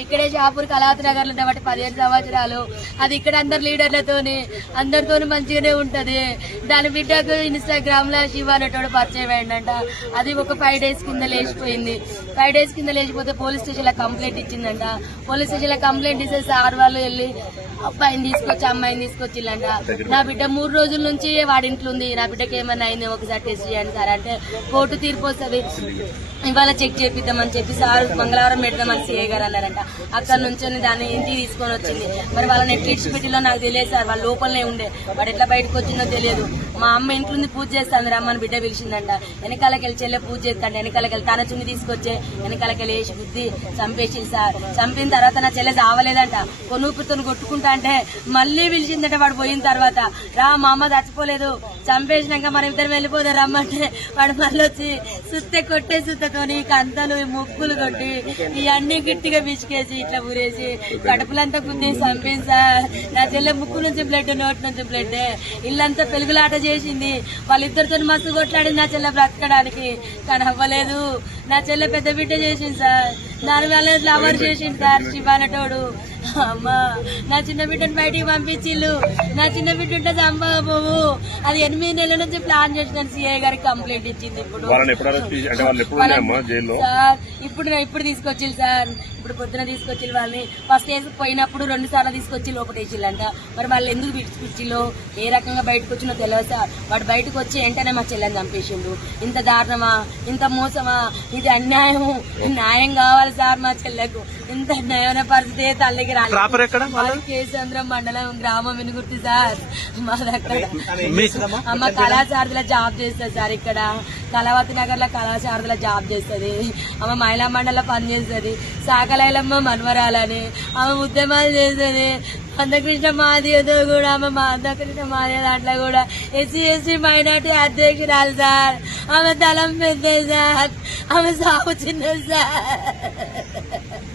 ఇక్కడే షాపూర్ కళాత్ నగర్లో బట్టి పదిహేను సంవత్సరాలు. అది ఇక్కడ అందరు లీడర్లతోని అందరితోని మంచిగానే ఉంటది. దాని బిడ్డకు ఇన్స్టాగ్రామ్లో శివ అనేటోడు పరిచయం అయిందంట అది ఒక ఫైవ్ డేస్ కింద లేచిపోయింది. ఫైవ్ డేస్ కింద లేచిపోతే పోలీస్ స్టేషన్లో కంప్లైంట్ ఇచ్చిందంట. పోలీస్ స్టేషన్లో కంప్లైంట్ ఇస్తే సార్ వాళ్ళు వెళ్ళి అబ్బాయిని తీసుకొచ్చి అమ్మాయిని తీసుకొచ్చిల్లంట. నా బిడ్డ మూడు రోజుల నుంచి వాడి ఇంట్లో ఉంది. నా బిడ్డకి ఏమైనా అయింది ఒకసారి టెస్ట్ చేయండి సార్ అంటే కోర్టు తీర్పు వస్తుంది. ఇవాళ చెక్ చేపిద్దామని చెప్పి సార్ మంగళవారం పెడదామని సిఐ గారు అన్నారంట. అక్కడ నుంచి దాన్ని ఇంటికి తీసుకొని వచ్చింది. మరి వాళ్ళని ఎట్లా ఇచ్చిపెట్టిలో నాకు తెలియదు సార్ వాళ్ళ లోపలనే ఉండే. వాడు ఎట్లా బయటకు వచ్చిందో తెలియదు. మా అమ్మ ఇంట్లో ఉంది పూజ చేస్తాను రమ్మని బిడ్డ పిలిచిందంట. వెనకాలకి వెళ్ళి చెల్లె పూజ చేస్తాడు వెనకాలకి వెళ్ళి తన చున్ని తీసుకొచ్చే వెనకాలకి వెళ్ళి వేసి బుద్ధి చంపేసి సార్. చంపిన తర్వాత నా చెల్లె చావలేదంట. కొనుపుతో కొట్టుకుంటా అంటే మళ్ళీ పిలిచిందంటే వాడు పోయిన తర్వాత. రా మా అమ్మ చచ్చిపోలేదు. చంపేసినాక మనం ఇద్దరు వెళ్ళిపోదాం రమ్మంటే వాడు మళ్ళీ వచ్చి సుత్తె కొట్టే సుత్తతోని కంతలు ముక్కులు కొట్టి ఇవన్నీ గట్టిగా ఉరికేసి ఇట్లా ఊరేసి కడుపులంతా గుద్ది చంపింది నా చెల్లె ముక్కు నుంచి బ్లడ్ నోటి నుంచి బ్లడ్ ఇల్లంతా పెలుగులాట చేసింది. వాళ్ళిద్దరితో మస్తు కొట్లాడింది నా చెల్లె బ్రతకడానికి. కానీ అవ్వలేదు. నా చెల్లె పెద్ద బిడ్డ చేసింది సార్. దాని వల్ల లవర్ చేసింది సార్ శివానటోడు. అమ్మా నా చిన్న బిడ్డను బయటికి పంపించిల్లు. నా చిన్న బిడ్డ ఉంటే చంపకపోవు అది ఎనిమిది నెలల నుంచి ప్లాన్ చేసిన సిఐ గారికి కంప్లైంట్ ఇచ్చింది ఇప్పుడు. సార్ ఇప్పుడు ఇప్పుడు తీసుకొచ్చిల్లు సార్. ఇప్పుడు పొద్దున తీసుకొచ్చి వాళ్ళని. ఫస్ట్ వేసి పోయినప్పుడు రెండు సార్లు తీసుకొచ్చి లోపల వేసిల్లంట. మరి వాళ్ళు ఎందుకు పిచ్చిలో ఏ రకంగా బయటకు వచ్చినో తెలియదు సార్. వాడు బయటకు వచ్చి వెంటనే మా చెల్లెని చంపేసిండు. ఇంత దారుణమా? ఇంత మోసమా? ఇది అన్యాయం న్యాయం కావాలి సార్ మా చెల్లెకు. ఇంత అన్యాయమైన పరిస్థితి తల్లికి రాలేదు. కేసంద్రం మండలం గ్రామం వినుగుర్తి సార్. మా దగ్గర అమ్మ కళాశారదిలో జాబ్ చేస్తుంది సార్ ఇక్కడ. కళావతి నగర్లో జాబ్ చేస్తుంది. ఆమె మహిళా మండలిలో పనిచేస్తుంది సాకలైలమ్మ మన్వరాలని ఆమె ఉద్యమాలు చేస్తుంది. మందకృష్ణ మాదియతో కూడా ఆమె మందకృష్ణ మాదియ దాంట్లో కూడా ఎస్సీ ఎస్సీ మైనార్టీ అధ్యక్షురాలు సార్. ఆమె తలం పెద్ద సార్. ఆమె సాగు చిన్న సార్.